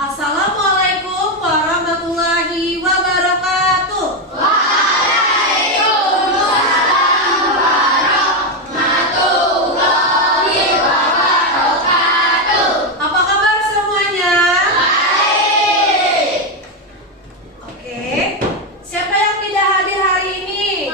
Assalamualaikum warahmatullahi wabarakatuh. Waalaikumsalam warahmatullahi wabarakatuh. Apa kabar semuanya? Baik. Oke. Siapa yang tidak hadir hari ini?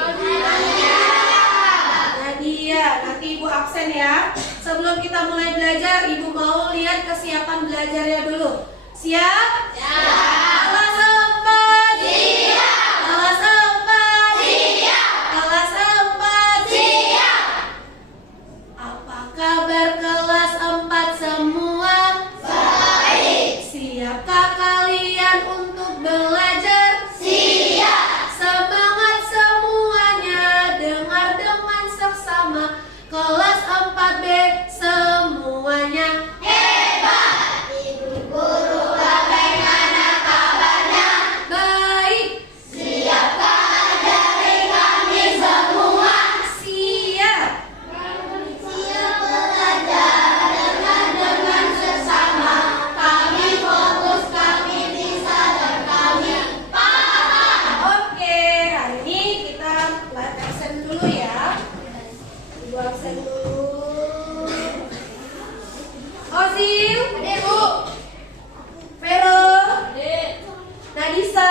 Nadia. Nanti Ibu absen ya. Sebelum kita mulai belajar, Ibu mau lihat kesiapan belajarnya dulu. Siap? Kelas 4. Siap. Kelas 4. Siap. Kelas 4. Siap. Apa kabar kelas 4 semua? Baik. Siapkah kalian untuk belajar? Siap. Semangat semuanya, dengar dengan seksama. Kelas 4B semuanya. Hebat. Ibu guru, bagaimana kabarnya? Baik. Siapkah ajari kami semua? Siap. Siap belajar dengan sesama. Kami fokus, kami bisa, dan kami paham. Oke, hari ini kita live absen dulu ya. Ibu absen dulu. Ozil, Bu, Vero, Nadisa,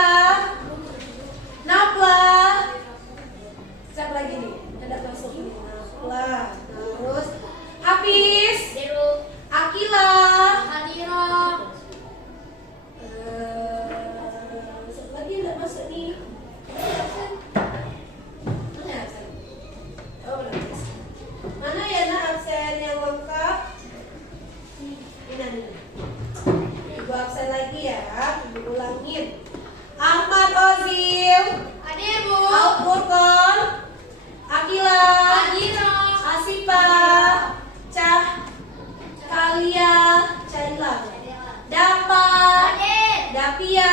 Napla. Siapa lagi nih? Ada masuk nih. Napla. Terus Hafiz, Akila. Siapa lagi yang nggak masuk nih? Mana yang absen? Oh, belum absen. Mana ya nak absen yang lengkap? Ini. Ibu absen lagi ya. Ibu ulangin. Ahmad Ozil, Al-Furqan, Akila, Asifa, Cah, Kalia, Caila, Dapa, Dapia,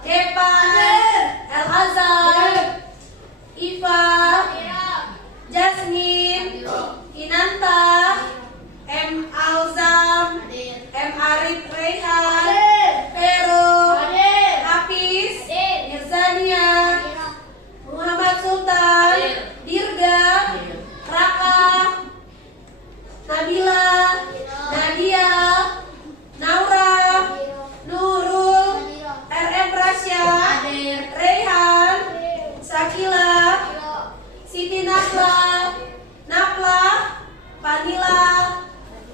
Depa, El Azhar, Iva, Jasmine, Kinanta, M Alzam, M Arif Rehan, Vero, Hafiz, Mirzania, Muhammad Sultan, Dirga, Raka, Nabila, Nadia, Naura, Nurul, RM Rasya, Rehan, Sakila, Siti Napla, Vanila,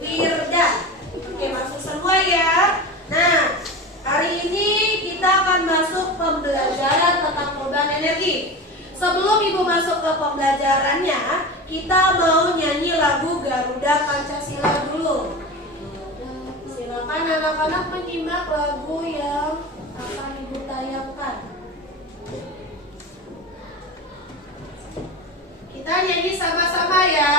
Wirda. Oke, masuk semua ya. Nah, hari ini kita akan masuk pembelajaran tentang perubahan energi. Sebelum Ibu masuk ke pembelajarannya, kita mau nyanyi lagu Garuda Pancasila dulu. Silakan anak-anak menyimak lagu yang akan Ibu tayangkan. Kita nyanyi sama-sama ya.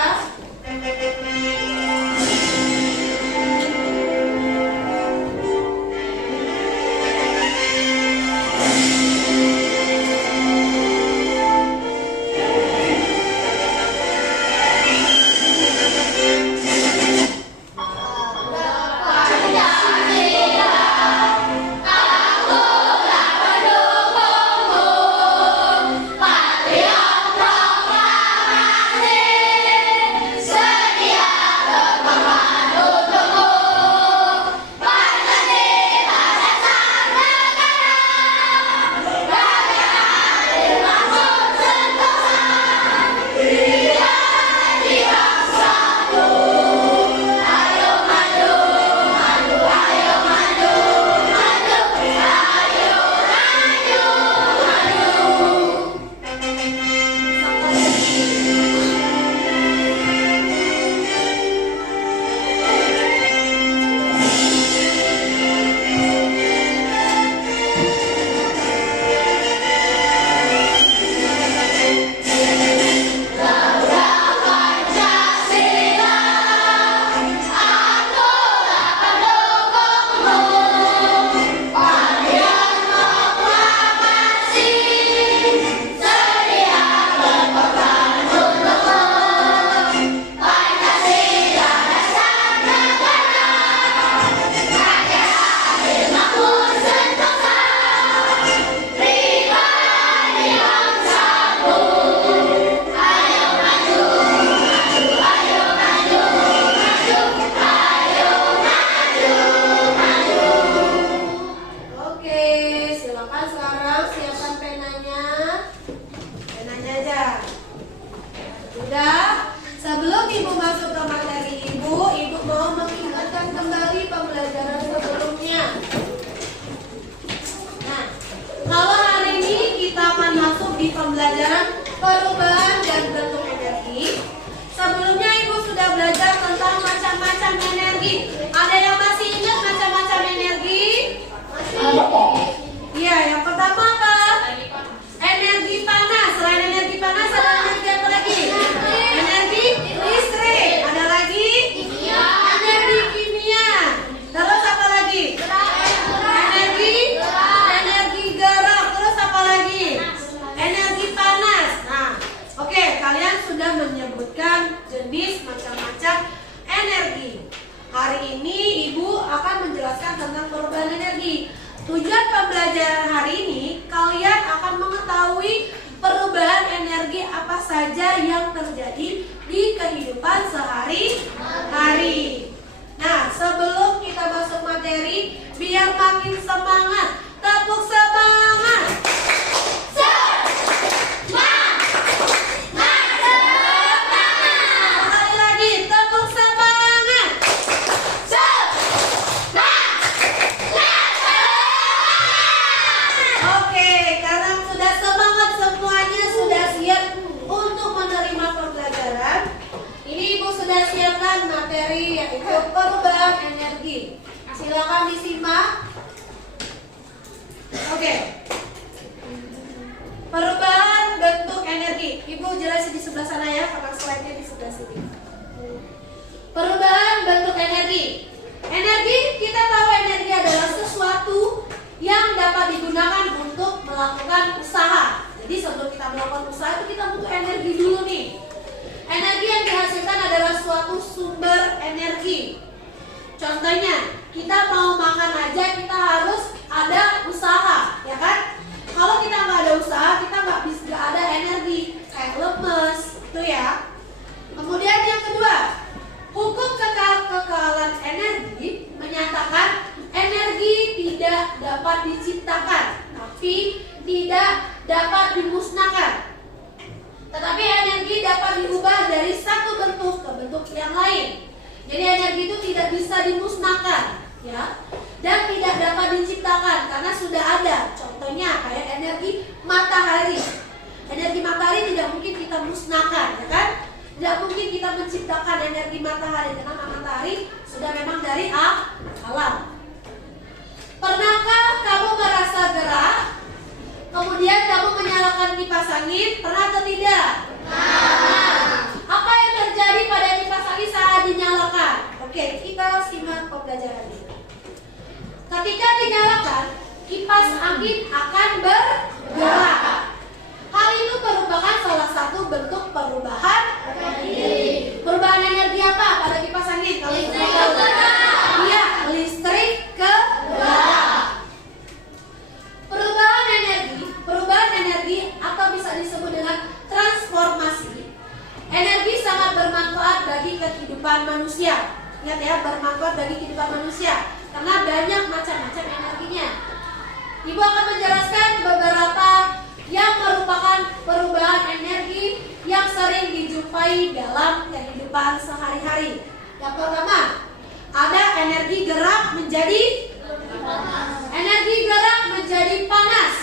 Sedia perubahan dan bentuk energi. Sebelumnya Ibu sudah belajar tentang macam-macam energi. Ada yang masih ingat macam-macam energi? Iya, yang pertama apa? Energi panas. Selain energi panas ada energi apa lagi? Energi listrik. Ada lagi? Energi kimia. Terus apa lagi? Energi gerak. Terus apa lagi? Energi panas. Nah, oke, kalian sudah menyebutkan jenis macam-macam energi. Hari ini Ibu akan menjelaskan tentang perubahan energi. Tujuan pembelajaran hari ini, kalian akan mengetahui perubahan energi apa saja yang terjadi di kehidupan sehari-hari. Nah, sebelum kita masuk materi, biar makin semangat, tepuk semangat. Sekali lagi, tepuk semangat. Oke, karena sudah semangat semuanya, sudah siap untuk menerima pembelajaran. Ini Ibu sudah siapkan materi yaitu perubahan energi. Silakan disimak. Oke. Perubahan bentuk energi. Ibu jelasin di sebelah sana ya, karena slide-nya di sebelah sini. Perubahan bentuk energi. Energi, kita tahu energi adalah sesuatu yang dapat digunakan untuk melakukan usaha. Jadi sebelum kita melakukan usaha itu kita butuh energi dulu nih. Energi yang dihasilkan adalah suatu sumber energi. Contohnya, kita mau makan aja kita harus ada usaha, ya kan? Kalau kita nggak ada usaha, kita nggak ada energi, kayak lemes, itu ya. Kemudian yang kedua, hukum kekekalan energi menyatakan energi tidak dapat diciptakan, tapi tidak dapat dimusnahkan. Tetapi energi dapat diubah dari satu bentuk ke bentuk yang lain. Jadi energi itu tidak bisa dimusnahkan, ya, dan tidak dapat diciptakan karena sudah ada. Contohnya kayak energi matahari. Energi matahari tidak mungkin kita musnahkan, ya kan? Tidak mungkin kita menciptakan energi matahari karena matahari sudah memang dari alam. Pernahkah kamu merasa gerah? Kemudian kamu menyalakan kipas angin, pernah atau tidak? Apa yang terjadi pada kipas angin saat dinyalakan? Oke, kita simak pembelajaran ini. Ketika dinyalakan, kipas angin akan bergerak. Hal itu merupakan salah satu bentuk perubahan energi. Perubahan energi apa pada kipas angin? Kalau iya, listrik ke gerak. Perubahan energi atau bisa disebut dengan transformasi. Energi sangat bermanfaat bagi kehidupan manusia. Ingat ya, bermanfaat bagi kehidupan manusia karena banyak macam-macam energinya. Ibu akan menjelaskan beberapa yang merupakan perubahan energi yang sering dijumpai dalam kehidupan sehari-hari. Yang pertama, ada energi gerak menjadi panas.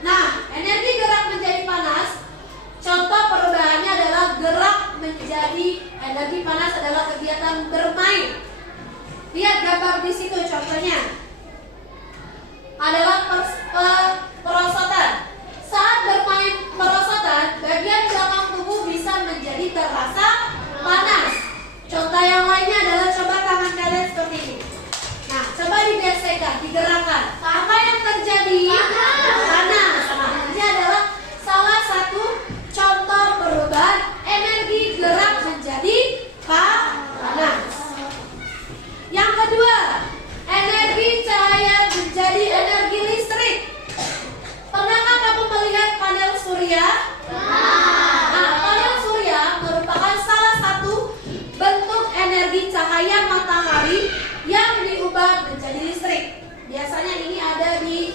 Nah, energi gerak menjadi panas, contoh perubahannya adalah gerak menjadi energi panas adalah kegiatan bermain. Lihat gambar di situ contohnya. Adalah perosotan. Saat bermain perosotan, bagian belakang tubuh bisa menjadi terasa panas. Contoh yang lainnya adalah coba tangan kalian seperti ini. Nah, coba digesekkan, digerakkan. Apa yang terjadi? Panas. Nah, ini adalah salah satu contoh perubahan energi gerak menjadi panas. Yang kedua, energi cahaya menjadi energi listrik. Pernahkah kamu melihat panel surya? Nah, panel surya merupakan salah satu bentuk energi cahaya matahari yang diubah menjadi listrik. Biasanya ini ada di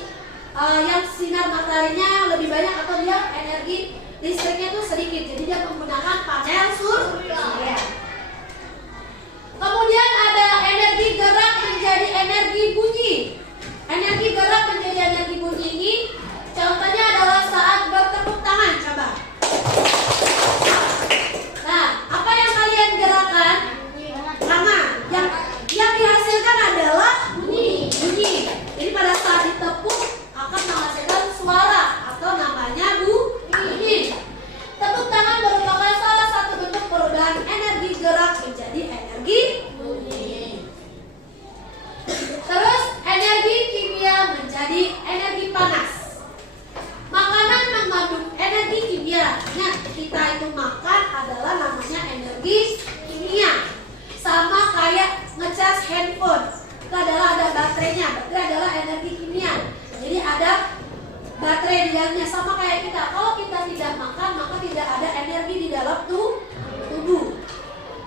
yang sinar mataharinya lebih banyak atau dia energi listriknya itu sedikit. Jadi dia menggunakan panel surya. Kemudian ada energi gerak menjadi energi bunyi. Energi gerak menjadi energi bunyi ini contohnya adalah saat bertepuk tangan. Coba baterainya. Baterai adalah energi kimia. Jadi ada baterai di dalamnya, sama kayak kita. Kalau kita tidak makan, maka tidak ada energi di dalam tubuh.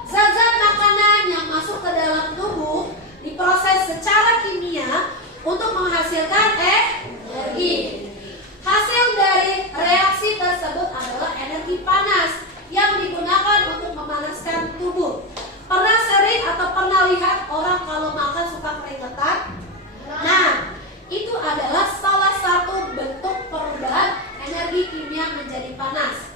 Zat-zat makanan yang masuk ke dalam tubuh diproses secara kimia untuk menghasilkan energi. Hasil dari reaksi tersebut adalah energi panas yang digunakan untuk memanaskan tubuh. Pernah sering atau pernah lihat orang kalau makan suka keringetan? Nah, itu adalah salah satu bentuk perubahan energi kimia menjadi panas.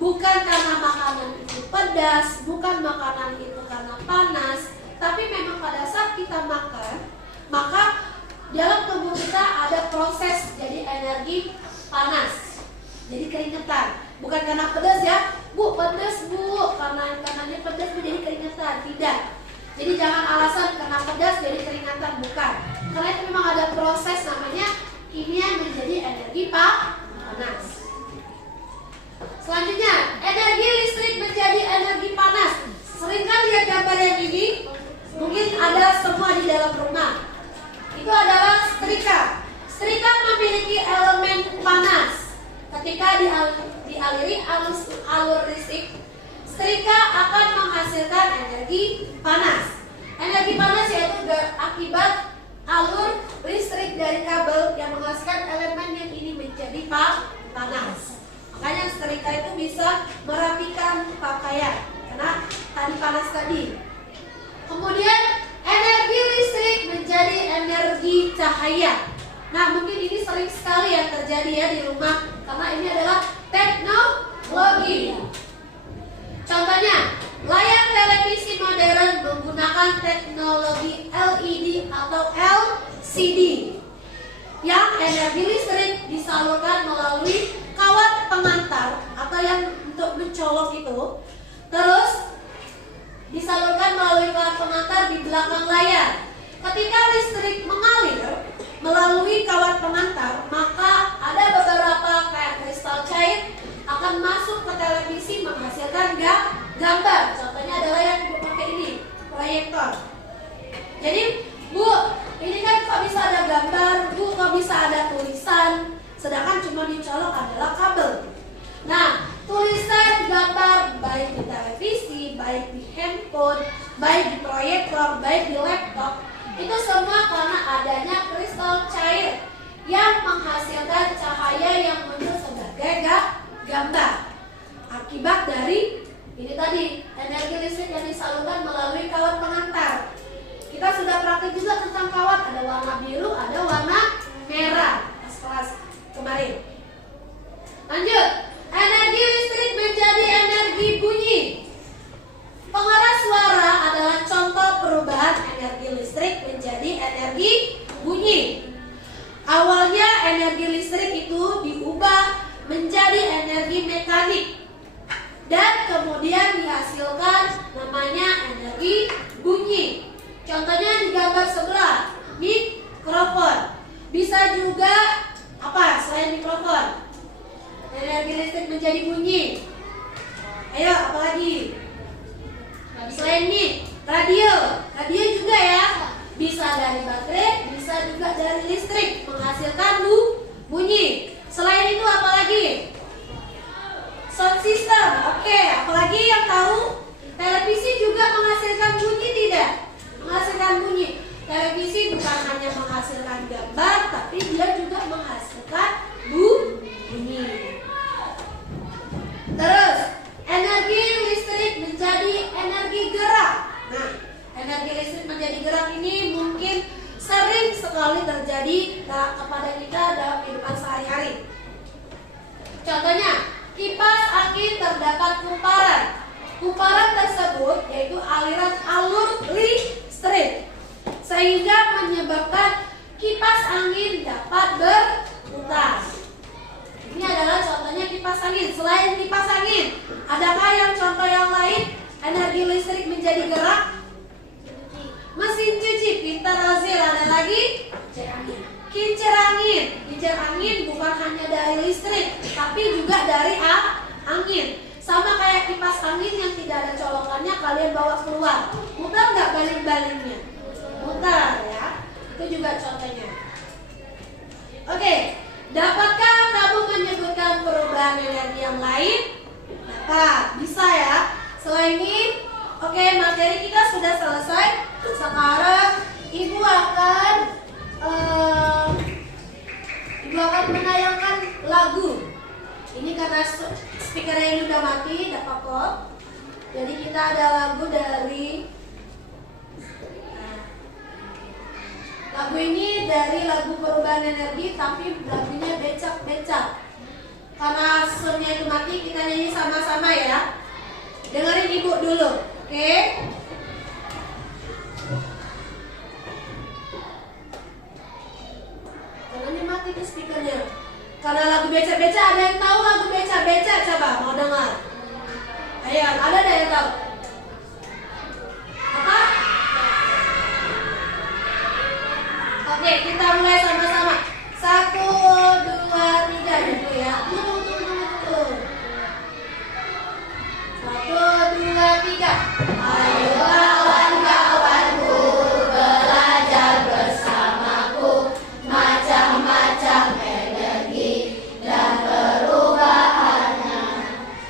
Bukan karena makanan itu pedas, bukan makanan itu karena panas, tapi memang pada saat kita makan, maka dalam tubuh kita ada proses jadi energi panas, jadi keringetan. Bukan karena pedas ya, Bu, pedas Bu, karenanya pedas Bu jadi keringetan. Tidak. Jadi jangan alasan karena pedas jadi keringetan, bukan. Karena itu memang ada proses namanya kimia menjadi energi panas. Selanjutnya, energi listrik menjadi energi panas. Sering kan lihat gambar yang ini? Mungkin ada semua di dalam rumah. Itu adalah setrika. Setrika memiliki elemen panas. Ketika dialiri alur listrik, setrika akan menghasilkan energi panas. Energi panas yaitu akibat alur listrik dari kabel yang menghasilkan elemen yang ini menjadi panas. Makanya setrika itu bisa merapikan pakaian karena tadi panas tadi. Kemudian energi listrik menjadi energi cahaya. Nah, mungkin ini sering sekali yang terjadi ya di rumah, karena ini adalah teknologi. Contohnya, layar televisi modern menggunakan teknologi LED atau LCD yang energi listrik disalurkan melalui kawat pengantar atau yang untuk mencolok itu, terus disalurkan melalui kawat pengantar di belakang layar. Ketika listrik mengalir melalui kawat pengantar, maka ada beberapa kayak kristal cair akan masuk ke televisi menghasilkan gambar. Contohnya adalah yang Ibu pakai ini, proyektor. Jadi, Bu, ini kan kok bisa ada gambar, Bu, kok bisa ada tulisan, sedangkan cuma dicolok adalah kabel. Nah, tulisan, gambar, baik di televisi, baik di handphone, baik di proyektor, baik di laptop, itu semua karena adanya kristal cair yang menghasilkan cahaya yang muncul sebagai gambar. Akibat dari ini tadi, energi listrik yang disalurkan melalui kawat pengantar. Kita sudah praktik juga tentang kawat, ada warna biru, ada warna merah. Kelas kemarin. Lanjut, energi listrik menjadi energi bunyi. Pengeras suara adalah contoh perubahan energi listrik menjadi energi bunyi. Awalnya energi listrik itu diubah menjadi energi mekanik dan kemudian dihasilkan namanya energi bunyi. Contohnya di gambar sebelah, mikrofon. Bisa juga apa selain mikrofon? Energi listrik menjadi bunyi. Ayo, apalagi? Selain mic, radio juga ya, bisa dari baterai, bisa juga dari listrik menghasilkan bunyi. Selain itu apalagi? Sound system, oke. Apalagi yang tahu? Televisi juga menghasilkan bunyi tidak? Menghasilkan bunyi. Televisi bukan hanya menghasilkan gambar, tapi dia juga menghasilkan bunyi. Terus, energi listrik menjadi energi gerak. Nah, energi listrik menjadi gerak ini mungkin sering sekali terjadi kepada kita dalam kehidupan sehari-hari. Contohnya, kipas angin terdapat kumparan. Kumparan tersebut yaitu aliran alur listrik, sehingga menyebabkan kipas angin dapat berputar. Ini adalah contohnya kipas angin. Selain kipas angin, adakah yang contoh yang lain energi listrik menjadi gerak? Mesin cuci, pintar Rozil. Ada lagi? Kincir angin. Kincir angin bukan hanya dari listrik, tapi juga dari angin. Sama kayak kipas angin yang tidak ada colokannya, kalian bawa keluar. Muter nggak baling-balingnya? Muter ya. juga contohnya. Oke, dapatkah kamu menyebutkan perubahan energi yang lain? Dapat, bisa ya. Selain ini, oke, materi kita sudah selesai. Sekarang Ibu akan menayangkan lagu. Ini karena speakernya ini udah mati, tidak apa-apa. Jadi kita ada lagu dari lagu ini dari lagu perubahan energi, tapi lagunya becak-becak. Karena soundnya itu mati, kita nyanyi sama-sama ya. Dengerin Ibu dulu, oke? Jangan mati di speakernya. Karena lagu becak-becak, ada yang tahu lagu becak-becak? Coba mau dengar? Ayo, ada yang tahu? Apa? Oke, kita mulai sama-sama. 1, 2, 3 dulu ya. Tunggu. 1, 2, 3. Ayo kawan-kawanku, belajar bersamaku. Macam-macam energi dan perubahannya.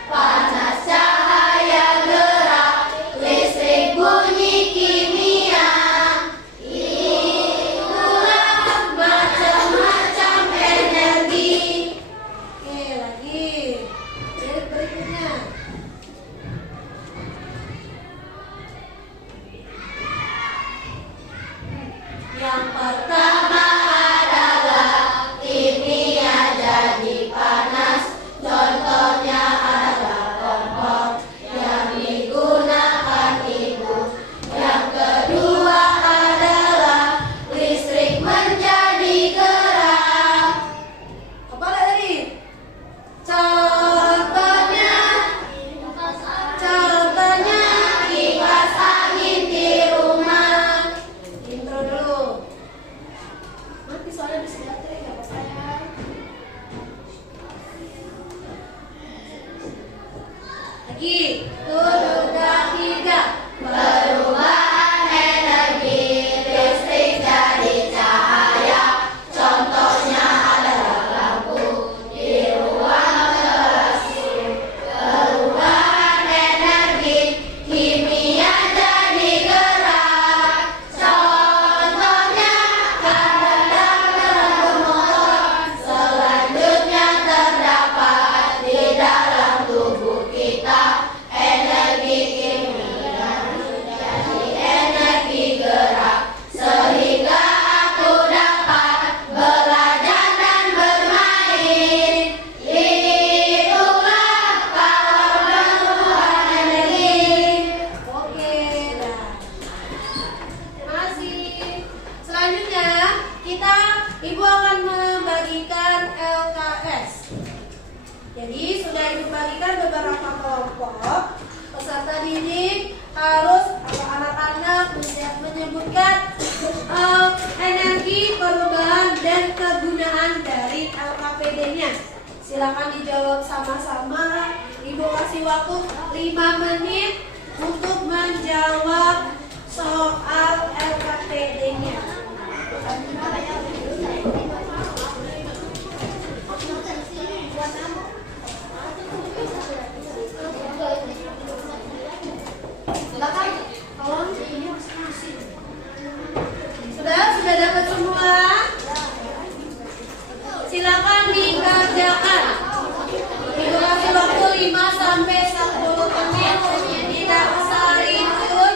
Panas, cahaya, gerak, listrik, bunyi, kimia. Macam-macam energi. Oke, lagi. Lirik berikutnya. Yang pertama adalah kimia jadi panas. Contohnya ada kompor yang digunakan ibu. Yang kedua adalah listrik menjadi gerak. Apa tadi? Contohnya kipas angin di rumah. Intro dulu. Mati soalnya bisa baterai, nggak apa-apa ya. Lagi, 1, 2, 3. Perubahan energi, listrik jadi cahaya. Contohnya adalah lampu di ruang kelas. Perubahan energi, kimia jadi gerak. Contohnya kadang bermotor. Selanjutnya terdapat di dalam tubuh kita energi kimia menjadi energi gerak, sehingga aku dapat belajar dan bermain. Itulah power perubahan energi. Oke, dah. Terima kasih. Selanjutnya Ibu akan membagikan LKS. Jadi sudah Ibu bagikan beberapa kelompok. Peserta didik harus anak-anak menyebutkan energi, perubahan, dan kegunaan dari LKPD-nya. Silakan dijawab sama-sama. Ibu kasih waktu 5 menit untuk menjawab soal LKPD-nya. Silakan, tolong ini masing-masing. Sudah dapat semua? Silakan dikerjakan. Ibu kasih waktu 5 sampai 10 menit. Tidak usah ribut.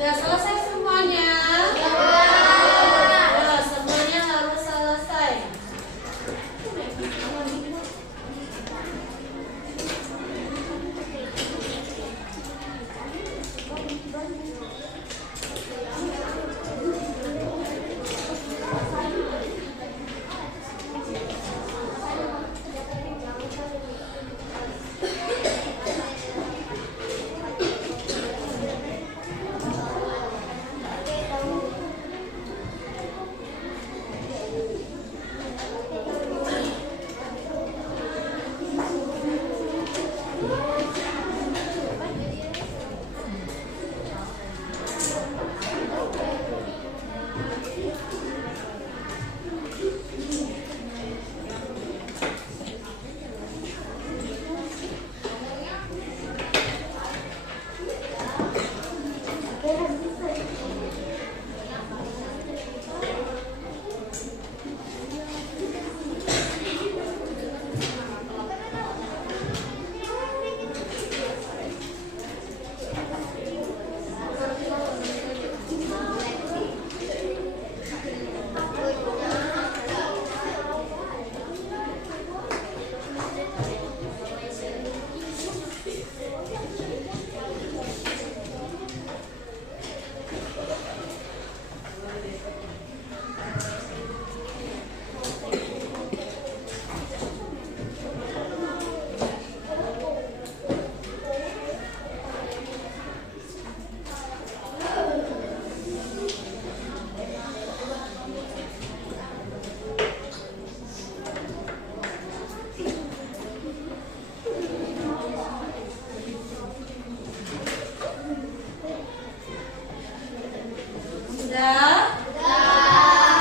Sudah selesai semuanya? Ya, semuanya harus selesai.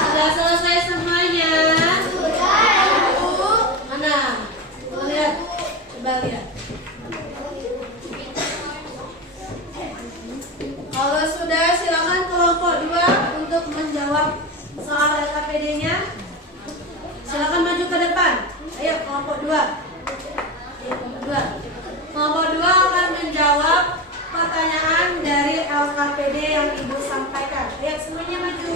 Sudah selesai semuanya? Mana? Mau lihat? Coba lihat. Kalau sudah, silakan kelompok 2 untuk menjawab soal LKPD-nya. Silakan maju ke depan. Ayo kelompok 2. Kelompok 2 akan menjawab pertanyaan dari LKPD yang Ibu sampaikan. Ayo semuanya maju.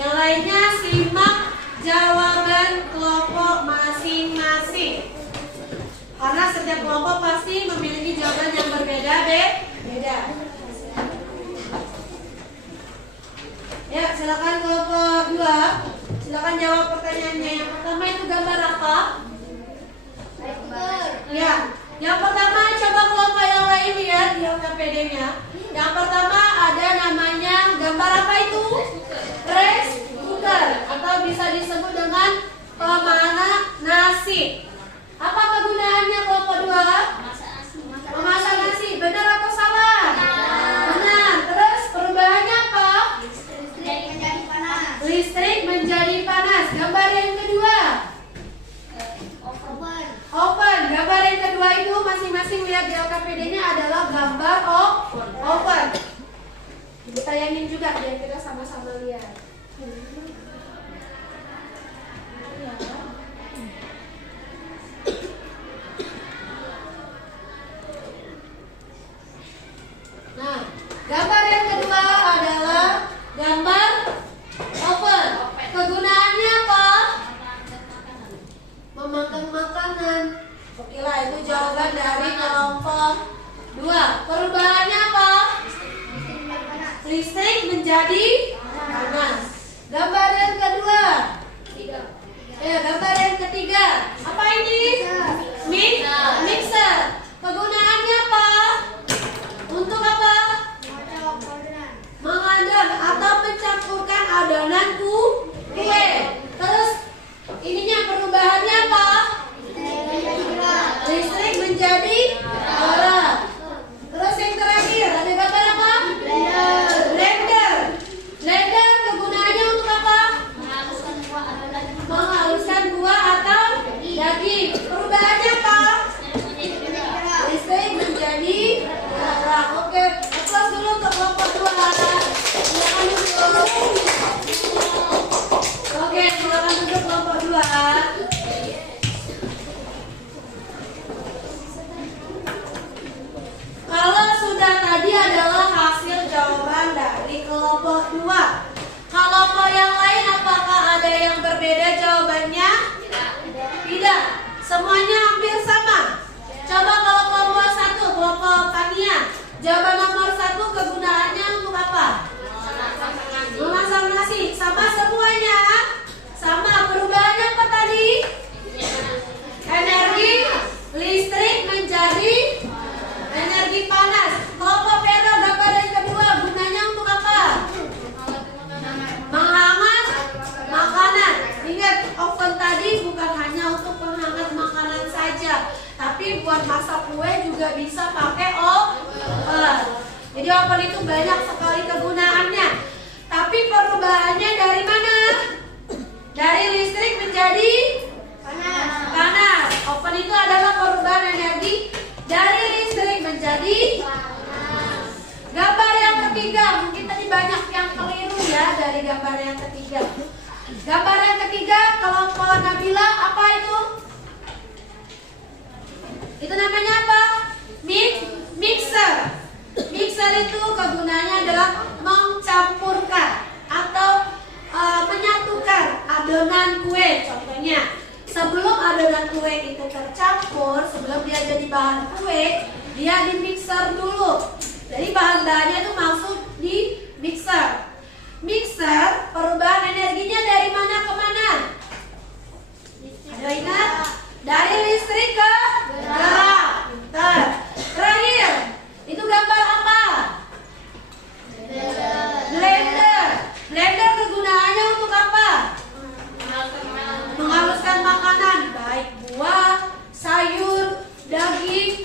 Yang lainnya simak jawaban kelompok masing-masing. Karena setiap kelompok pasti memiliki jawaban yang berbeda. Ya, silakan kelompok 2. Silakan jawab pertanyaannya. Yang pertama itu gambar apa? Ya, yang pertama coba kelompok yang lain lihat di LKPD-nya. Yang pertama ada namanya gambar apa itu? Rice cooker atau bisa disebut dengan pemana nasi. Apa kegunaannya kelompok 2? Memasak nasi. Benar atau salah? Benar. Terus perubahannya apa? Listrik menjadi panas. Gambar yang kedua? Oven. Gambar yang kedua itu masing-masing lihat di LKPD-nya adalah gambar oven. Ibu tayangin juga biar kita sama-sama lihat. Nah, gambar yang kedua adalah gambar oven. Kegunaannya apa? Memakan makanan. Oke lah, itu jawaban dari kelompok 2. Perubahannya apa? Listrik menjadi panas. Gambar yang kedua. Ya, gambar yang ketiga. Apa ini? Mixer. Kegunaannya apa? Untuk apa? Mengadon atau mencampurkan adonan kue. Terus ininya perubahannya apa? Listrik menjadi garam. Terus yang terakhir ada gambar apa? Blender. Blender kegunaannya untuk apa? Menghaluskan buah atau daging. Perubahannya apa? Listrik menjadi garam. Oke, aplaus dulu untuk kelompok 2. Silakan duduk. Oke, silakan duduk kelompok 2. tadi adalah hasil jawaban dari kelompok 2. Kelompok yang lain apakah ada yang berbeda jawabannya? Tidak. Semuanya hampir sama. Coba kalau kelompok 1, kelompok Tania. Jawaban nomor 1 kegunaannya untuk apa? Memasak nasi. Sama semuanya? Sama. Perubahannya apa tadi? Energi listrik menjadi energi panas. Kelompok Vero, gambar yang kedua gunanya untuk apa? Menghangat makanan. Ingat, oven tadi bukan hanya untuk penghangat makanan saja, tapi buat masak kue juga bisa pakai oven. Jadi oven itu banyak sekali kegunaannya. Tapi perubahannya dari mana? Dari listrik menjadi panas. Oven itu adalah perubahan energi dari listrik menjadi panas. Gambar yang ketiga, mungkin tadi banyak yang keliru ya dari gambar yang ketiga. Gambar yang ketiga, kelompok Nabila, apa itu? Itu namanya apa? Mixer. Mixer itu kegunaannya adalah mencampurkan atau menyatukan adonan kue. Contohnya, sebelum adonan kue itu tercampur, sebelum dia jadi bahan kue, dia di mixer dulu. Jadi bahan-bahannya itu masuk di mixer. Mixer, perubahan energinya dari mana ke mana? Ada ingat? Dari listrik ke gerak. Pintar. Terakhir, itu gambar apa? Blender. Blender kegunaannya untuk apa? Menghaluskan makanan, baik buah, sayur, daging,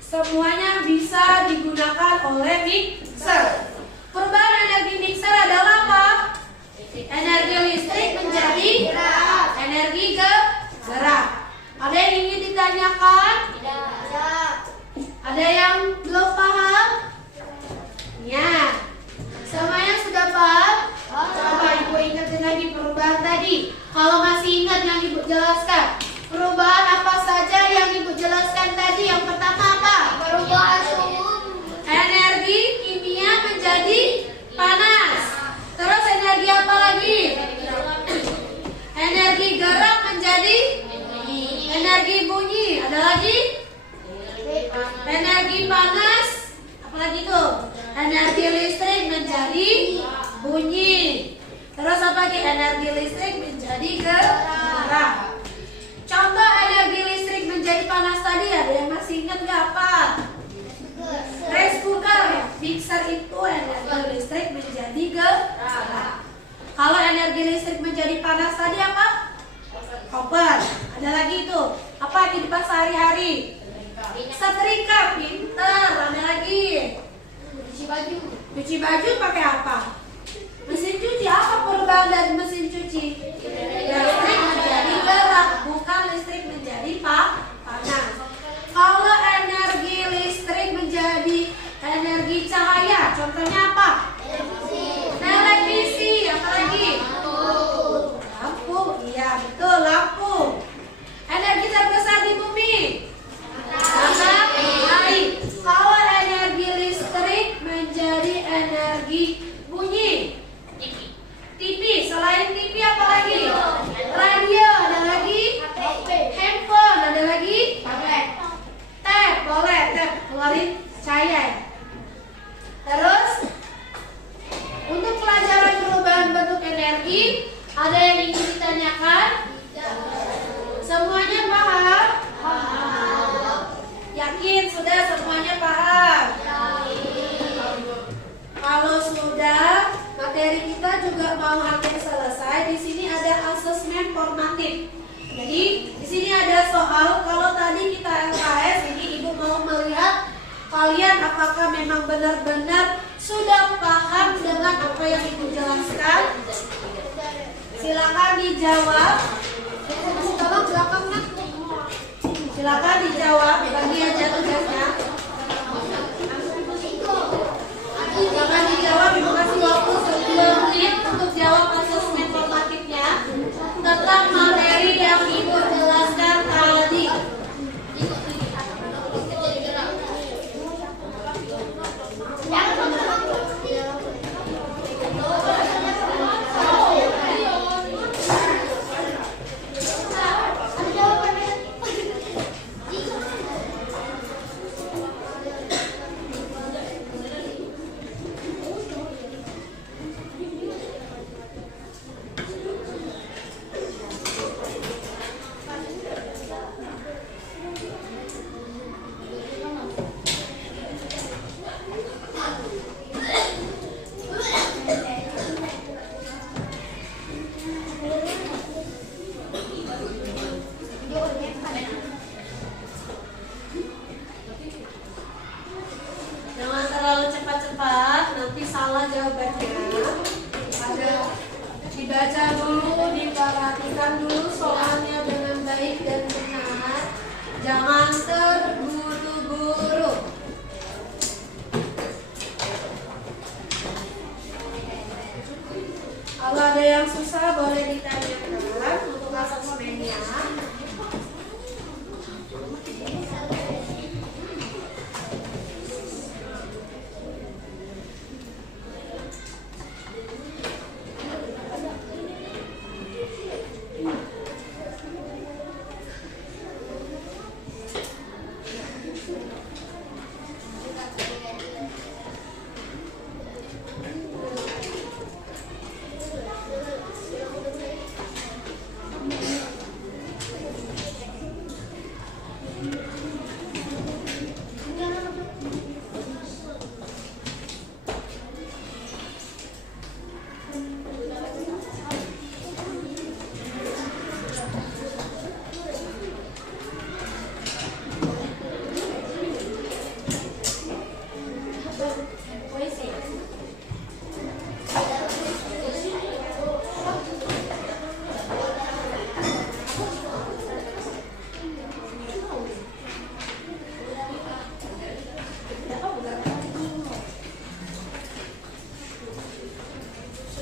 semuanya bisa digunakan oleh mixer. Perubahan energi mixer adalah apa? Energi listrik menjadi energi gerak. Ada yang ingin ditanyakan? Ada yang belum paham? Ya, semuanya sudah paham? Coba ibu ingatin lagi perubahan tadi. Kalau masih ingat yang ibu jelaskan, perubahan apa saja yang ibu jelaskan tadi? Yang pertama apa? Perubahan suhu. Energi kimia menjadi panas. Terus energi apa lagi? Energi gerak menjadi energi bunyi. Ada lagi? Energi panas. Apa lagi tuh? Energi listrik menjadi bunyi. Terus apa lagi? Energi listrik menjadi gerak. Contoh energi listrik menjadi panas tadi, ada yang masih ingat nggak apa? Rice cooker. Mixer itu energi listrik menjadi gerak. Kalau energi listrik menjadi panas tadi apa? Oven. Ada lagi itu. Apa kehidupan sehari-hari? Setrika. Pinter. Ada lagi? Cuci baju pakai apa? Mesin cuci. Apa perubahan dari mesin cuci? Listrik menjadi gerak, bukan listrik menjadi panas. Kalau energi listrik menjadi energi cahaya, contohnya apa? Televisi. Apa lagi? Lampu. Iya betul, lampu. Energi terbesar di bumi? Matahari. Kalau energi listrik menjadi energi bunyi? TV. Selain TV apa lagi? Radio. Ada lagi? Handphone. Ada lagi? Tap. Boleh tap. Keluarin cahaya. Terus untuk pelajaran perubahan bentuk energi, ada yang ingin ditanyakan? Semuanya paham? Yakin sudah semuanya paham? Kalau sudah, materi kita juga mau hampir selesai. Di sini ada asesmen formatif. Jadi di sini ada soal. Kalau tadi kita LKS, ini ibu mau melihat kalian apakah memang benar-benar sudah paham dengan apa yang ibu jelaskan. Silakan dijawab. Tolong belakang nak. Silakan dijawab. Bagi aja tugasnya. Silakan dijawab. Ibu kasih waktu 2 menit untuk jawab asesmen formatifnya tentang materi yang ibu jelaskan tadi.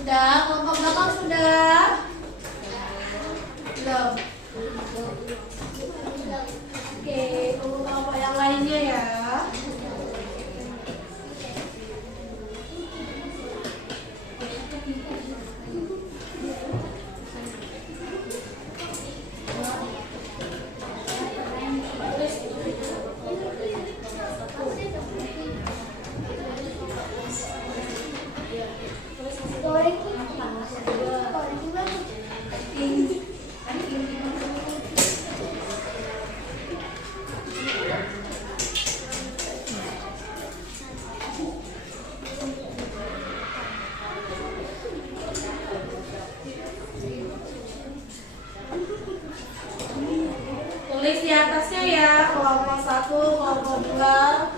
Sudah, kelompok belakang sudah? Belum. Oke, tunggu kelompok yang lainnya ya. Tulis di atasnya ya, kelompok 1, kelompok 2.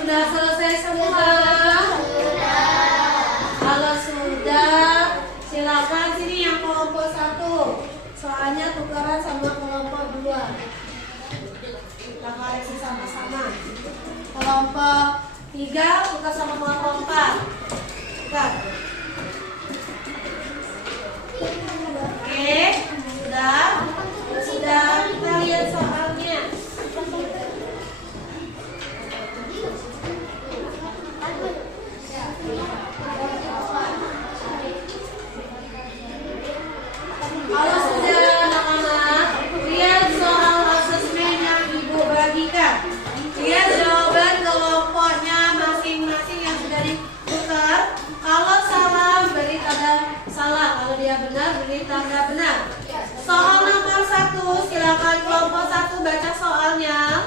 Sudah selesai semua? Kalau sudah, silakan sini yang kelompok 1. Soalnya tukeran sama kelompok 2. Kita koreksi sama-sama. Kelompok 3 tukar sama kelompok 4. Tukar. Oke, sudah. Sudah, kita lihat soalnya. soalnya.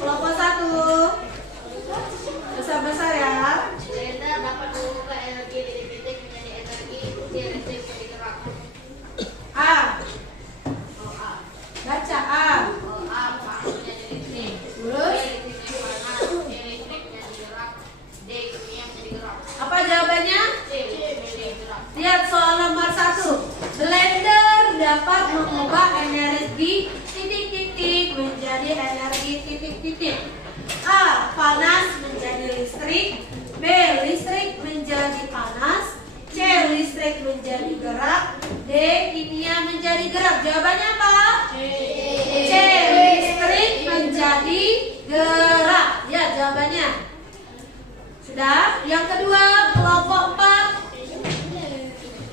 Kelompok 1. Besar-besar ya. Silinder dapat mengubah energi titik-titik menjadi energi listrik menjadi gerak. A. A. Baca A. A panas menjadi listrik. Terus? B listrik panas. C listrik menjadi gerak. D kimia menjadi gerak. Apa jawabannya? C listrik menjadi gerak. Lihat soal nomor 1. Blender dapat mengubah energi titik-titik menjadi energi titik-titik. A. Panas menjadi listrik. B. Listrik menjadi panas. C. Listrik menjadi gerak. D. Kimia menjadi gerak. Jawabannya apa? C. Listrik menjadi gerak. Ya, jawabannya. Sudah? Yang kedua, kelompok 4.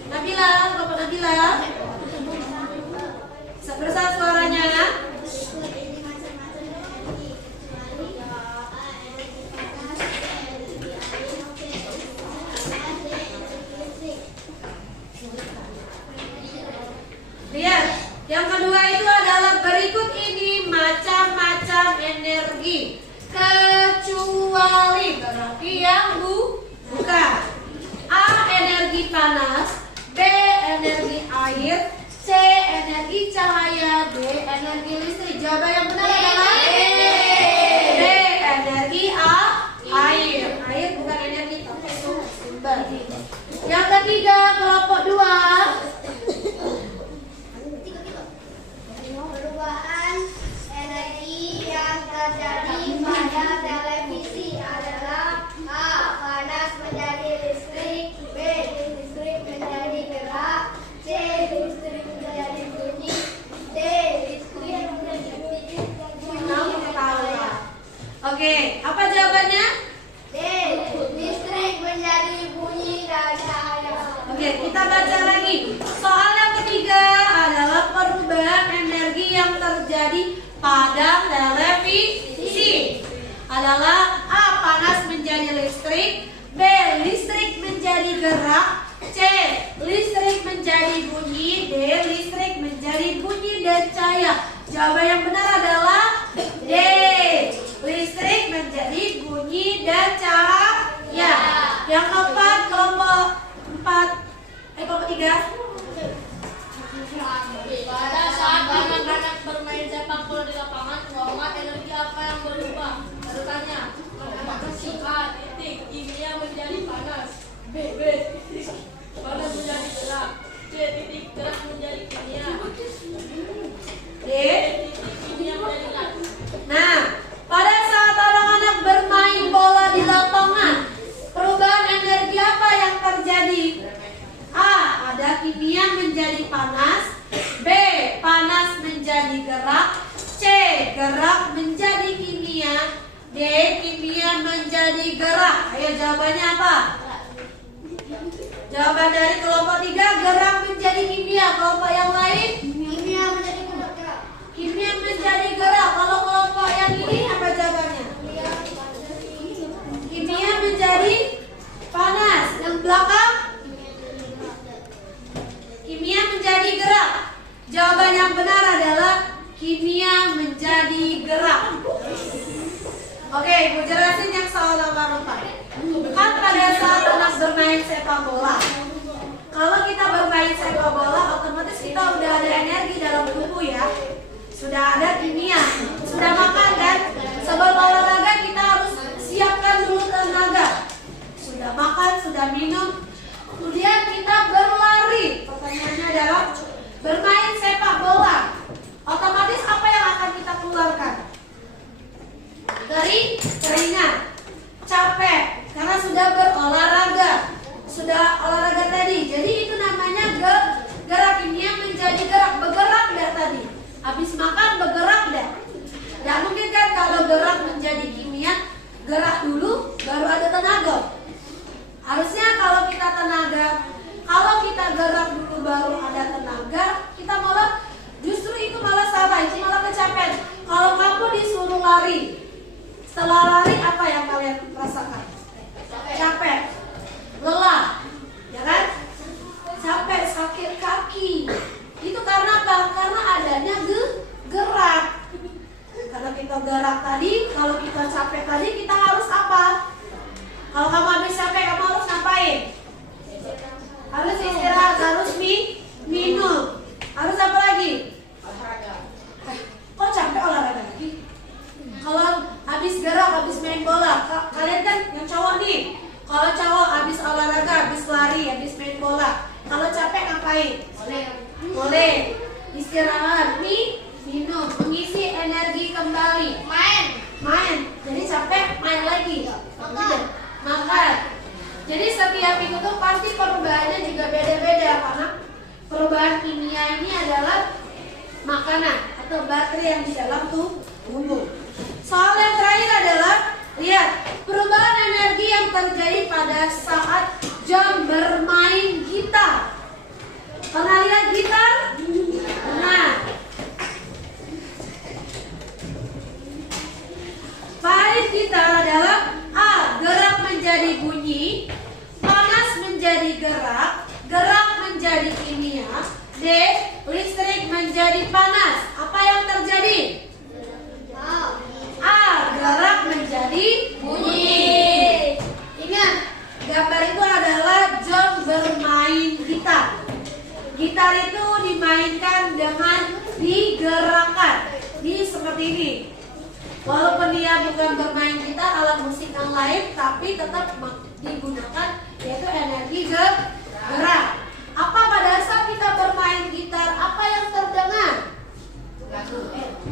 Nabila, kelompok Nabila. Sebesar suaranya. Lihat, yang kedua itu adalah berikut ini macam-macam energi kecuali berarti yang bukan. A. Energi panas. B. Energi air. C. Energi cahaya. D. Energi listrik. Jawaban yang benar adalah D. Energi air. Air bukan energi tapi sumber. Yang ketiga, kelompok 2. Perubahan energi yang terjadi pada televisi adalah A. Panas menjadi listrik. B. Listrik menjadi gerak. C. Listrik menjadi bunyi. D. Listrik menjadi Kamu ketawa. Oke, apa jawabannya? D. Listrik menjadi bunyi dan cahaya. Oke, kita baca lagi. Soal yang ketiga adalah perubahan energi yang terjadi pada televisi. Adalah A. Panas menjadi listrik. B. Listrik menjadi gerak. C. Listrik menjadi bunyi. D. Listrik menjadi bunyi dan cahaya. Jawaban yang benar adalah D. Listrik menjadi bunyi dan cahaya. Yang keempat, kelompok 4. Kelompok 3. Pada saat anak-anak bermain sepak bola di lapangan, uang energi apa yang berubah? Bertanya. Si A. Titik kimia menjadi panas. B. Titik panas menjadi gerak. C. Titik gerak menjadi kimia. D. Titik kimia menjadi gerak. Nah, pada saat anak-anak bermain bola di lapangan, perubahan energi apa yang terjadi? A. Ada kimia menjadi panas. B. Panas menjadi gerak. C. Gerak menjadi kimia. D. Kimia menjadi gerak. Ayo jawabannya apa? Jawaban dari kelompok 3 gerak menjadi kimia. Kelompok yang lain? Kimia menjadi gerak. Kimia menjadi gerak. Kalau kelompok yang ini apa jawabannya? Kimia menjadi panas. Yang belakang? Kimia menjadi gerak. Jawaban yang benar adalah kimia menjadi gerak. Oke, Ibu jelasin yang soal nomor 4. Kan pada saat anak bermain sepak bola, kalau kita bermain sepak bola, otomatis kita udah ada energi dalam tubuh ya. Sudah ada kimia, sudah makan kan? Sebelum olahraga kita harus siapkan dulu tenaga. Sudah makan, sudah minum, kemudian kita berlari. Pertanyaannya adalah bermain sepak bola. Otomatis apa yang akan kita keluarkan? Keringat, capek karena sudah berolahraga, sudah olahraga tadi. Jadi itu namanya gerak kimia menjadi gerak, bergerak dah tadi. Habis makan bergerak dah. Tidak mungkin kan kalau gerak menjadi kimia, gerak dulu baru ada tenaga. Harusnya kalau kita gerak dulu baru ada tenaga, kita malah justru itu malah salah, itu malah kecapean. Kalau kamu disuruh lari, setelah lari apa yang kalian rasakan? Capek, lelah, ya kan? Capek, sakit kaki, boleh. Istirahat, minum, mengisi energi kembali. Main, jadi capek main lagi. Makan. Jadi setiap itu tuh pasti perubahannya juga beda-beda karena perubahan kimia ini adalah makanan atau baterai yang di dalam tubuh. Soal yang terakhir adalah lihat perubahan energi yang terjadi pada saat jam bermain gitar. Pernah lihat gitar? Nah, parit gitar adalah A. Gerak menjadi bunyi, panas menjadi gerak, gerak menjadi kimia. D. Listrik menjadi panas. Apa yang terjadi? A. Gerak menjadi bunyi. Ingat, gambar itu adalah jam bermain gitar. Gitar itu dimainkan dengan digerakkan. Ini seperti ini. Walaupun dia bukan bermain gitar, alat musik yang lain, tapi tetap digunakan yaitu energi gerak. Apa pada saat kita bermain gitar, apa yang terdengar?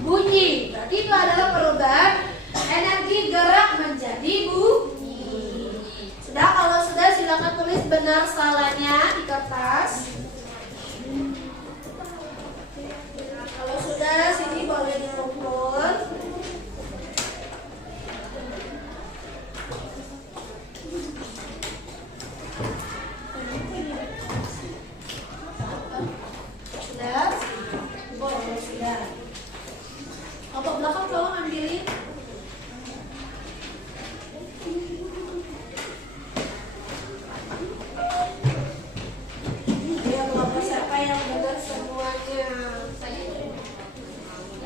Bunyi. Berarti itu adalah perubahan energi gerak menjadi bunyi. Sudah, kalau sudah silakan tulis benar salahnya di kertas. Kalau sudah, sini boleh dirumput. Sudah? Boleh, sudah. Kelompok belakang tolong ambilin. Ya, kelompok siapa yang benar semuanya?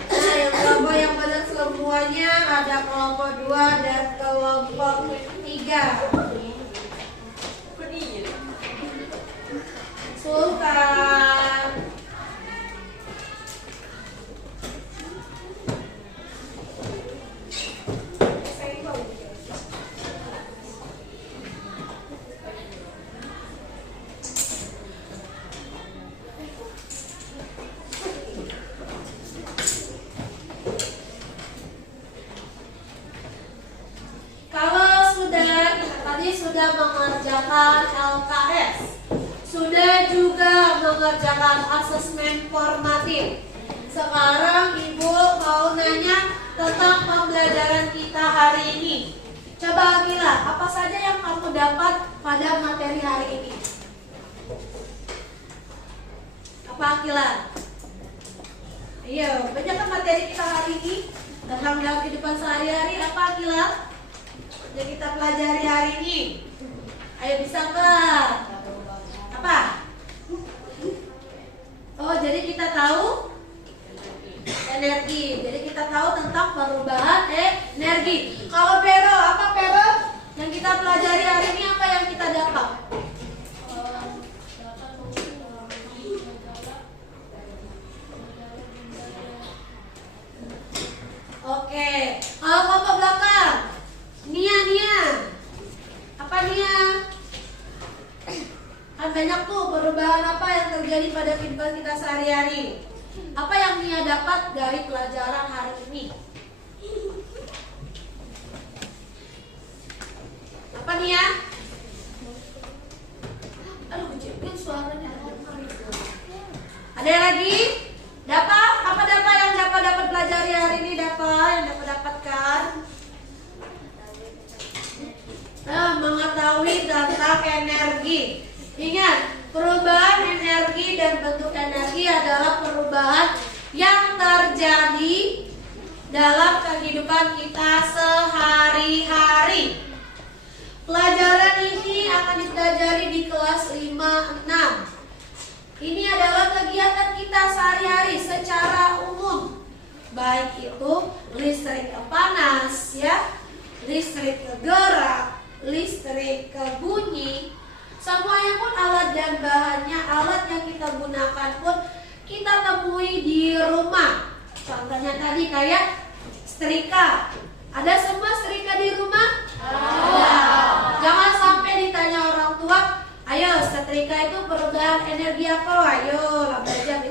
Nah, yang kelompok yang benar semuanya ada kelompok 2 dan kelompok 3. Sultan. Sudah mengerjakan LKS, sudah juga mengerjakan asesmen formatif. Sekarang Ibu mau nanya tentang pembelajaran kita hari ini. Coba Akila, apa saja yang kamu dapat pada materi hari ini? Apa Akila? Ayo, banyak kan materi kita hari ini tentang dalam kehidupan sehari-hari. Apa Akila yang kita pelajari hari ini? Ayo, bisa nggak? Apa? Oh, jadi kita tahu energi. Jadi kita tahu tentang perubahan energi. Kalau Pero, apa Pero? Yang kita pelajari hari ini apa yang kita dapat? Oke. Kalau kelompok belakang, Nia. Apa Nia? Kan banyak tuh perubahan apa yang terjadi pada kehidupan kita sehari-hari. Apa yang Nia dapat dari pelajaran hari ini? Apa Nia? Aduh, kecilin suaranya. Ada yang lagi? Dapat? Apa dapat yang dapat pelajari hari ini? Dapat yang dapatkan? Mengetahui tentang energi. Ingat, perubahan energi dan bentuk energi adalah perubahan yang terjadi dalam kehidupan kita sehari-hari. Pelajaran ini akan dipelajari di kelas 5-6. Ini adalah kegiatan kita sehari-hari secara umum. Baik itu listrik ke panas, ya, listrik ke gerak, listrik ke bunyi. Semuanya pun alat dan bahannya, alat yang kita gunakan pun kita temui di rumah. Contohnya tadi kayak setrika. Ada semua setrika di rumah? Ada. Jangan sampai ditanya orang tua, ayo setrika itu perubahan energi apa? Ayo lah belajar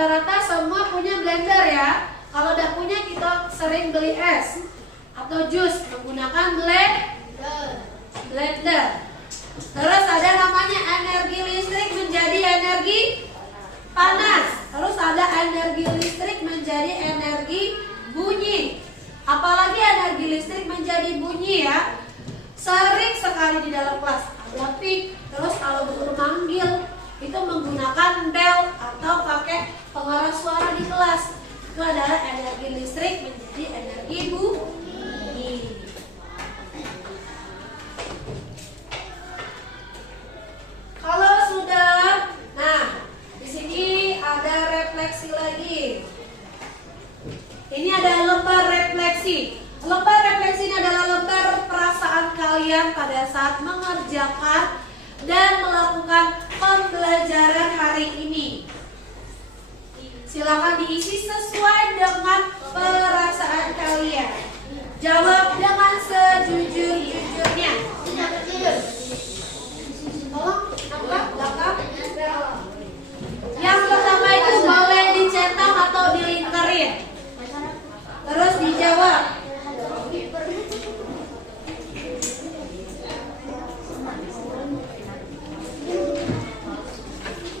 rata-rata semua punya blender ya. Kalau udah punya kita sering beli es atau jus menggunakan blender. Terus ada namanya energi listrik menjadi energi panas. Terus ada energi listrik menjadi energi bunyi. Apalagi energi listrik menjadi bunyi ya. Sering sekali di dalam kelas ada pik. Terus kalau guru manggil itu menggunakan bel atau pakai pengeras suara di kelas. Itu adalah energi listrik menjadi energi bunyi. Kalau sudah, nah di sini ada refleksi lagi. Ini ada lembar refleksi. Lembar refleksi ini adalah lembar perasaan kalian pada saat mengerjakan dan melakukan pembelajaran hari ini. Silakan diisi sesuai dengan perasaan kalian. Jawab dengan sejujur-jujurnya. Tolong angkat belakang. Yang pertama itu boleh dicetak atau dilingkarin. Terus dijawab.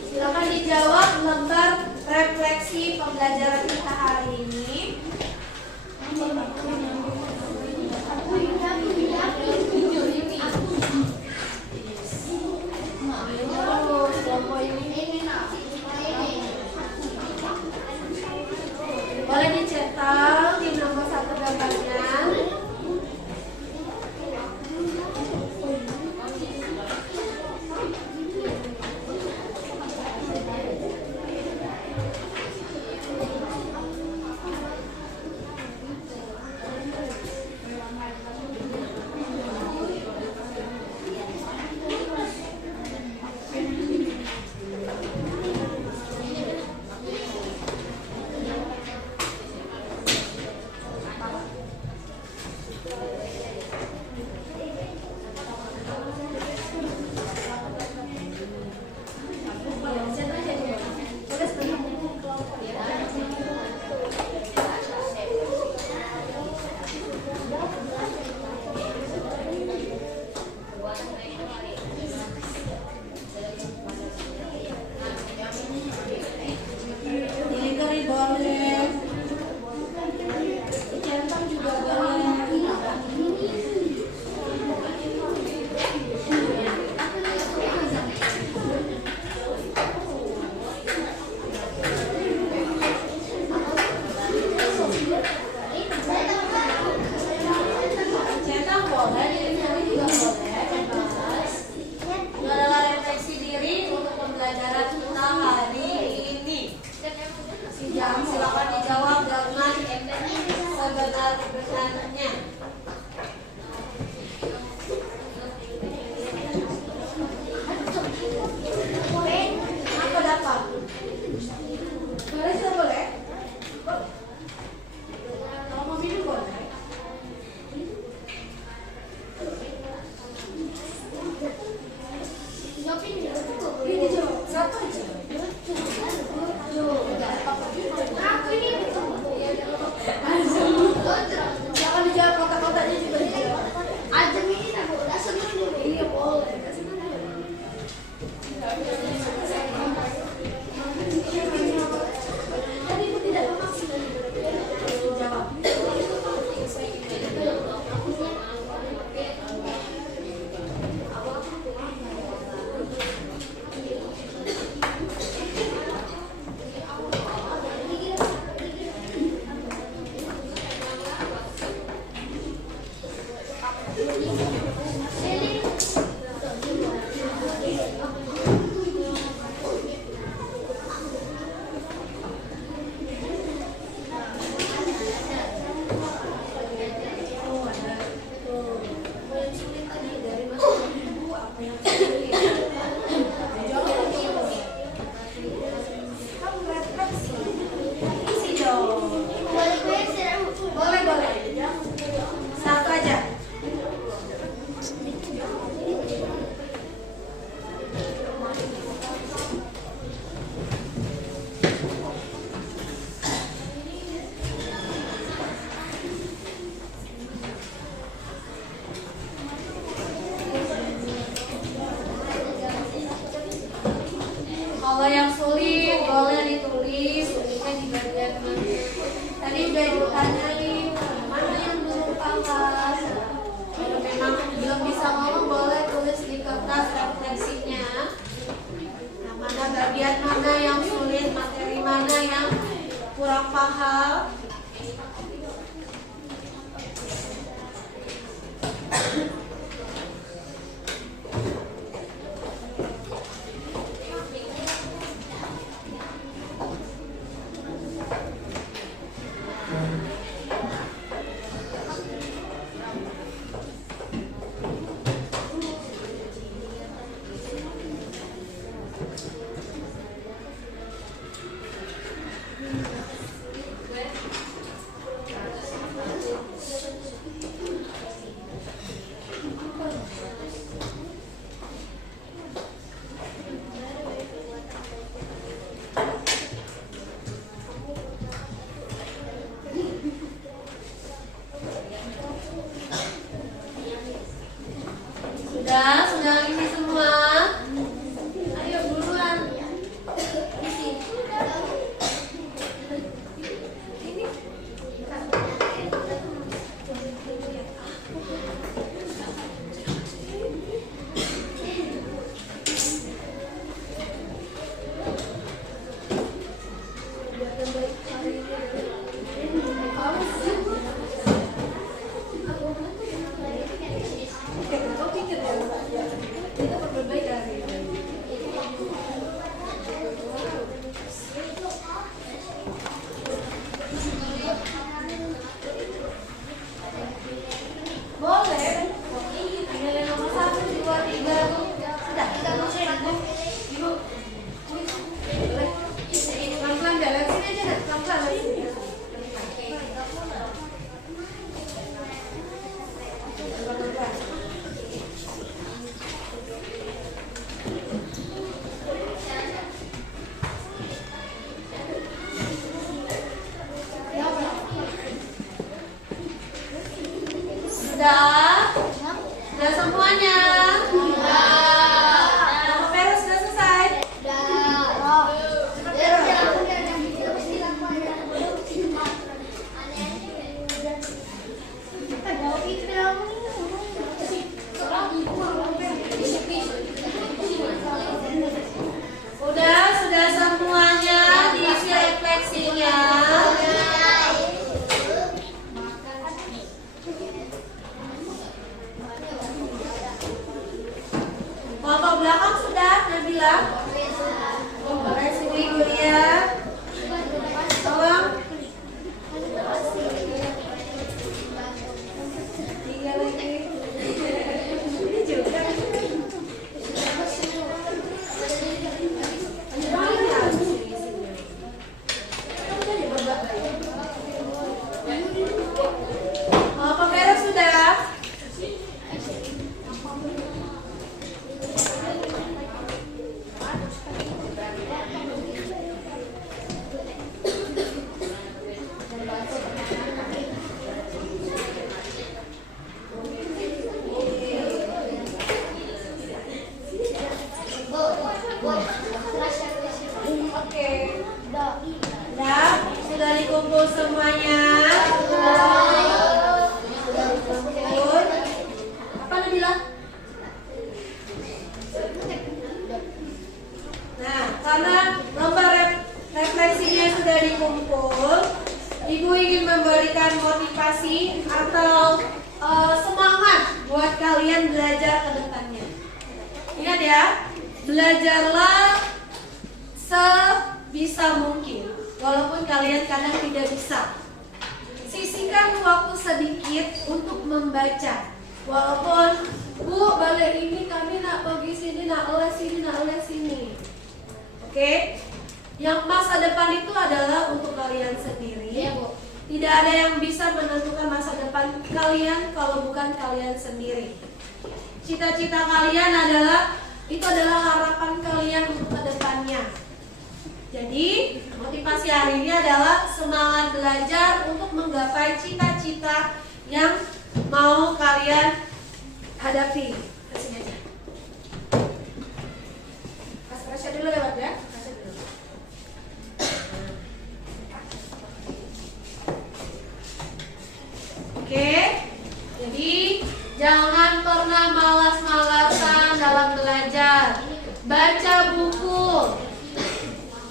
Silakan dijawab lembar refleksi pembelajaran kita hari ini. Boleh dicetak di nomor 1 gambarnya. yang sulit boleh ditulis sulitnya di bagian mana. Tadi udah ditanyain mana yang belum pangkas. Kalau memang belum bisa ngomong boleh tulis di kertas refleksinya. Nah, mana bagian mana yang sulit, materi mana yang kurang paham. Sudah isi semua. Ayo buruan. Isi. Ini. Boleh. Nilai nomor 1, 2, 3. Sudah, kita selesai ibu. Ibu. Boleh. Pelan-pelan jalan sini aja, Nak. Pelan-pelan lagi sini. Sudah? Sudah semuanya? Nama Vero sudah selesai? Sudah semuanya diisi refleksinya. Kelompok belakang sudah, Nabila? Boleh sini Yulia. Tolong. 3 lagi. Ini juga. Kelompok merah sudah? Oke. Udah? Sudah dikumpul semuanya? Kumpul. Apa Nabila? Nah, karena lembar refleksinya sudah dikumpul, Ibu ingin memberikan motivasi atau semangat buat kalian belajar ke depannya. Ingat ya, belajarlah sebisa mungkin, walaupun kalian kadang tidak bisa. Sisihkan waktu sedikit untuk membaca. Walaupun Bu, balik ini kami nak pergi sini, nak les sini, nak les sini. Oke? Yang masa depan itu adalah untuk kalian sendiri. Iya, Bu. Tidak ada yang bisa menentukan masa depan kalian kalau bukan kalian sendiri. Cita-cita kalian itu adalah harapan kalian untuk kedepannya. Jadi, motivasi hari ini adalah semangat belajar untuk menggapai cita-cita yang mau kalian hadapi. Kasih aja. Kasih dulu lewat ya. Kasih dulu. Oke? Jadi jangan pernah malas-malasan dalam belajar. Baca buku.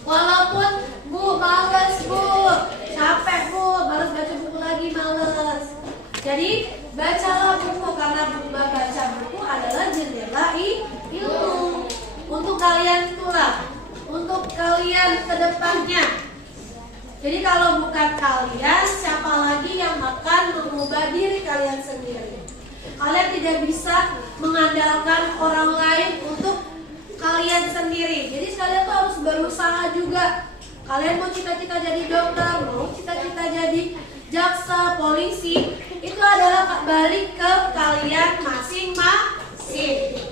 Walaupun Bu males Bu, capek Bu, males baca buku lagi males. Jadi bacalah buku karena baca buku adalah jendela ilmu untuk kalian itulah, untuk kalian kedepannya. Jadi kalau bukan kalian, siapa lagi yang akan mengubah diri kalian sendiri? Kalian tidak bisa mengandalkan orang lain untuk kalian sendiri. Jadi kalian tuh harus berusaha juga. Kalian mau cita-cita jadi dokter, mau cita-cita jadi jaksa, polisi, itu adalah balik ke kalian masing-masing.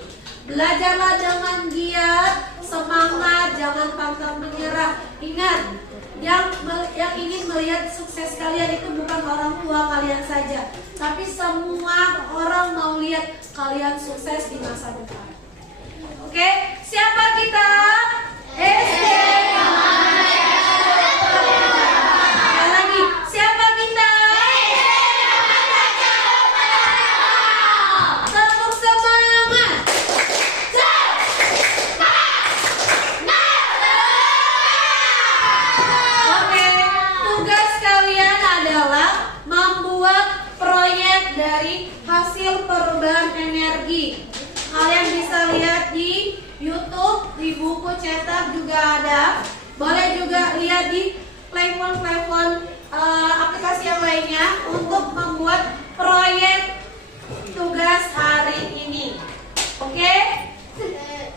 Belajarlah dengan giat, semangat, jangan pantang menyerah. Ingat, yang ingin melihat sukses kalian itu bukan orang tua kalian saja, tapi semua orang mau lihat kalian sukses di masa depan. Oke, siapa kita? SD. Sekali lagi, siapa kita? Tepuk semangat. Oke, tugas kalian adalah membuat proyek dari hasil perubahan energi. Kalian bisa lihat di YouTube, di buku cetak juga ada. Boleh juga lihat di platform aplikasi yang lainnya untuk membuat proyek tugas hari ini. Oke?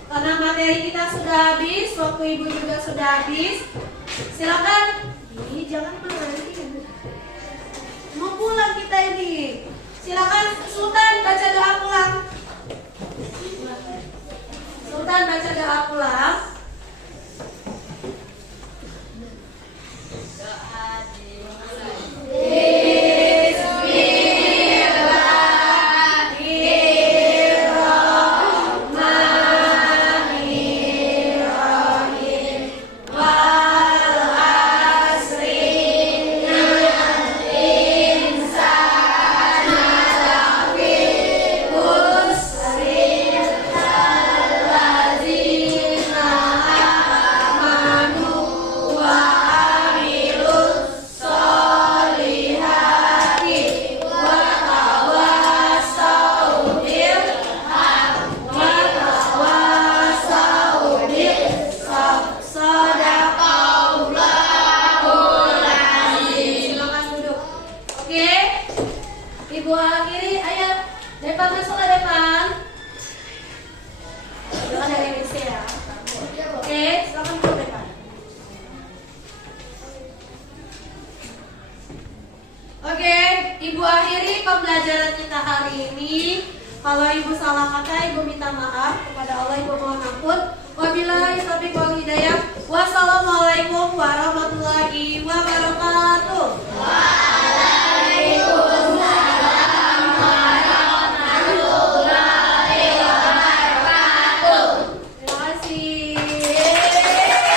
Karena materi kita sudah habis, waktu ibu juga sudah habis. Silakan. Ini jangan berhenti. Mau pulang kita ini. Silakan Sultan baca doa pulang. Sultan baca doa pulang. Ibu akhiri, ayo Depan masuklah Depan. Jangan dari WC ya. Oke, silakan masuk Depan. Oke, Ibu akhiri pembelajaran kita hari ini. Kalau Ibu salah kata, Ibu minta maaf kepada Allah, Ibu mohon ampun. Wabillahi taufiq wal hidayah. Wassalamualaikum warahmatullahi wabarakatuh.